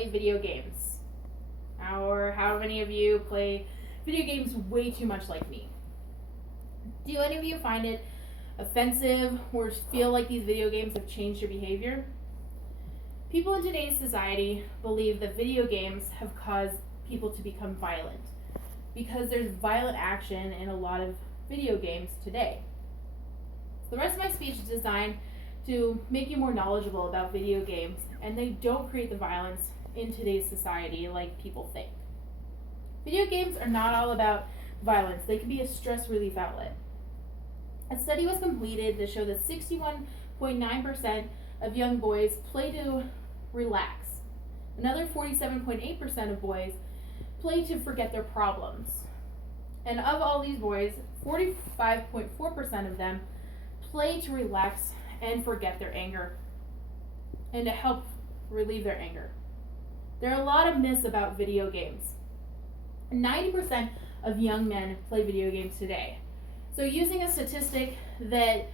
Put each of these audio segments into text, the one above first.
play video games? Or how many of you play video games way too much like me? Do any of you find it offensive or feel like these video games have changed your behavior? People in today's society believe that video games have caused people to become violent because there's violent action in a lot of video games today. The rest of my speech is designed to make you more knowledgeable about video games, and they don't create the violence in today's society like people think. Video games are not all about violence. They can be a stress relief outlet. A study was completed that showed that 61.9% of young boys play to relax. Another 47.8% of boys play to forget their problems. And of all these boys, 45.4% of them play to relax and forget their anger and to help relieve their anger. There are a lot of myths about video games. 90% of young men play video games today. So using a statistic that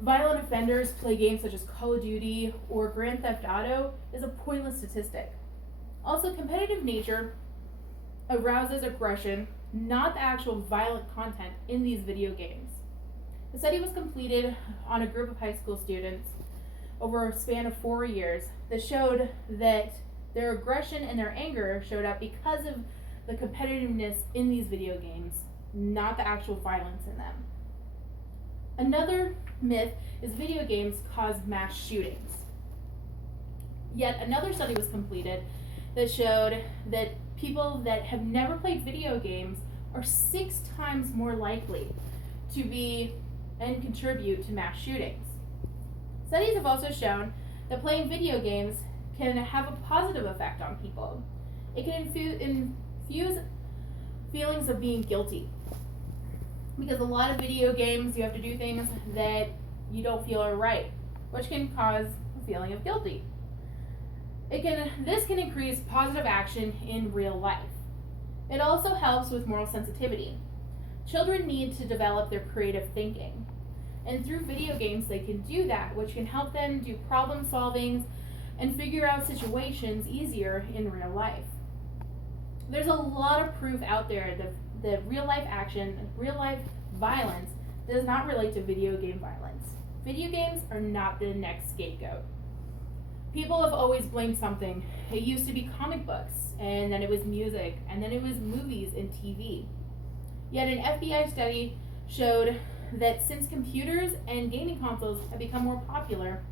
violent offenders play games such as Call of Duty or Grand Theft Auto is a pointless statistic. Also, competitive nature arouses aggression, not the actual violent content in these video games. The study was completed on a group of high school students over a span of 4 years that showed that their aggression and their anger showed up because of the competitiveness in these video games, not the actual violence in them. Another myth is video games cause mass shootings. Yet another study was completed that showed that people that have never played video games are 6 times more likely to be and contribute to mass shootings. Studies have also shown that playing video games can have a positive effect on people. It can infuse feelings of being guilty. Because a lot of video games, you have to do things that you don't feel are right, which can cause a feeling of guilty. This can increase positive action in real life. It also helps with moral sensitivity. Children need to develop their creative thinking. And through video games, they can do that, which can help them do problem solving and figure out situations easier in real life. There's a lot of proof out there that real life action, real life violence does not relate to video game violence. Video games are not the next scapegoat. People have always blamed something. It used to be comic books, and then it was music, and then it was movies and TV. Yet an FBI study showed that since computers and gaming consoles have become more popular,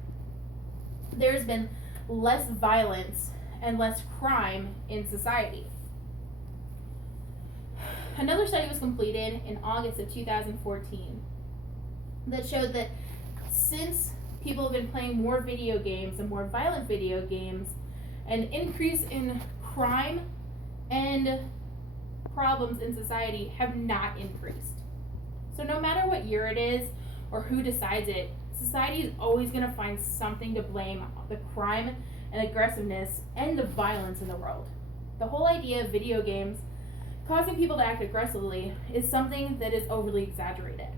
there's been less violence and less crime in society. Another study was completed in August of 2014 that showed that since people have been playing more video games and more violent video games, an increase in crime and problems in society have not increased. So no matter what year it is or who decides it, society is always going to find something to blame the crime and aggressiveness and the violence in the world. The whole idea of video games causing people to act aggressively is something that is overly exaggerated.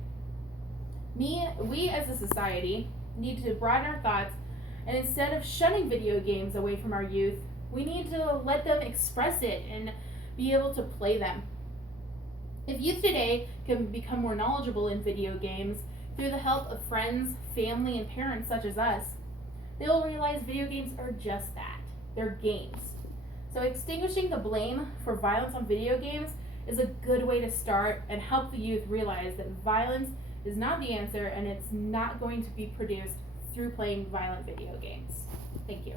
We as a society need to broaden our thoughts, and instead of shunning video games away from our youth, we need to let them express it and be able to play them. If youth today can become more knowledgeable in video games through the help of friends, family, and parents such as us, they will realize video games are just that. They're games. So extinguishing the blame for violence on video games is a good way to start and help the youth realize that violence is not the answer and it's not going to be produced through playing violent video games. Thank you.